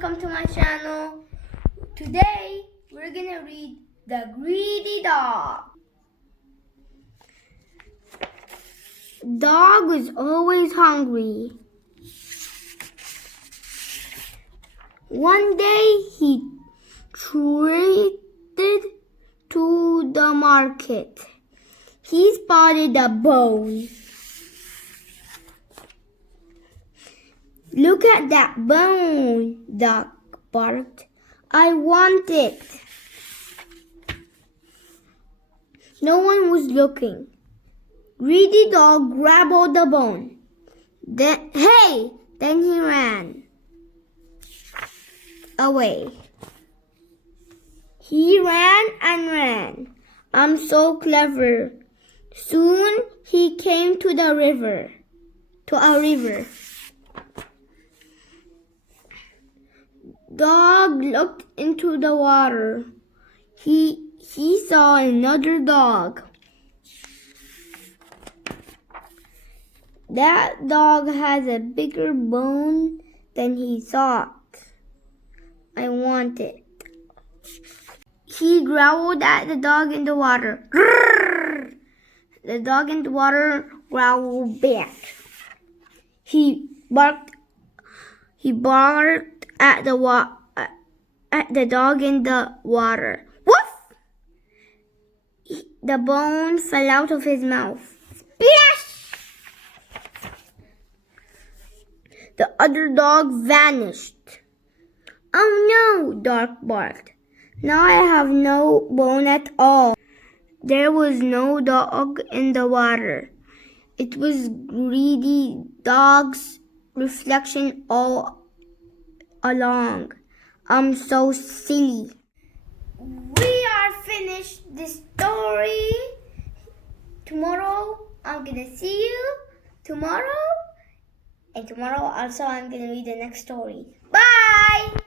welcome to my channel. Today we're gonna read The Greedy Dog. Dog was always hungry. One day he treated to the market. He spotted a bone. "Look at that bone," Dog barked. "I want it." No one was looking. Greedy Dog grabbed the bone. Then he ran away. He ran and ran. "I'm so clever." Soon he came to a river. Dog looked into the water. He saw another dog. That dog has a bigger bone than he thought. "I want it." He growled at the dog in the water. "Grrr!" The dog in the water growled back. He barked at the dog in the water. "Woof!" The bone fell out of his mouth. Splash! The other dog vanished. "Oh no!" Dog barked. "Now I have no bone at all." There was no dog in the water. It was Greedy Dog's reflection all along. "I'm so silly." We are finished this story. Tomorrow I'm gonna see you. And tomorrow also I'm gonna read the next story. Bye!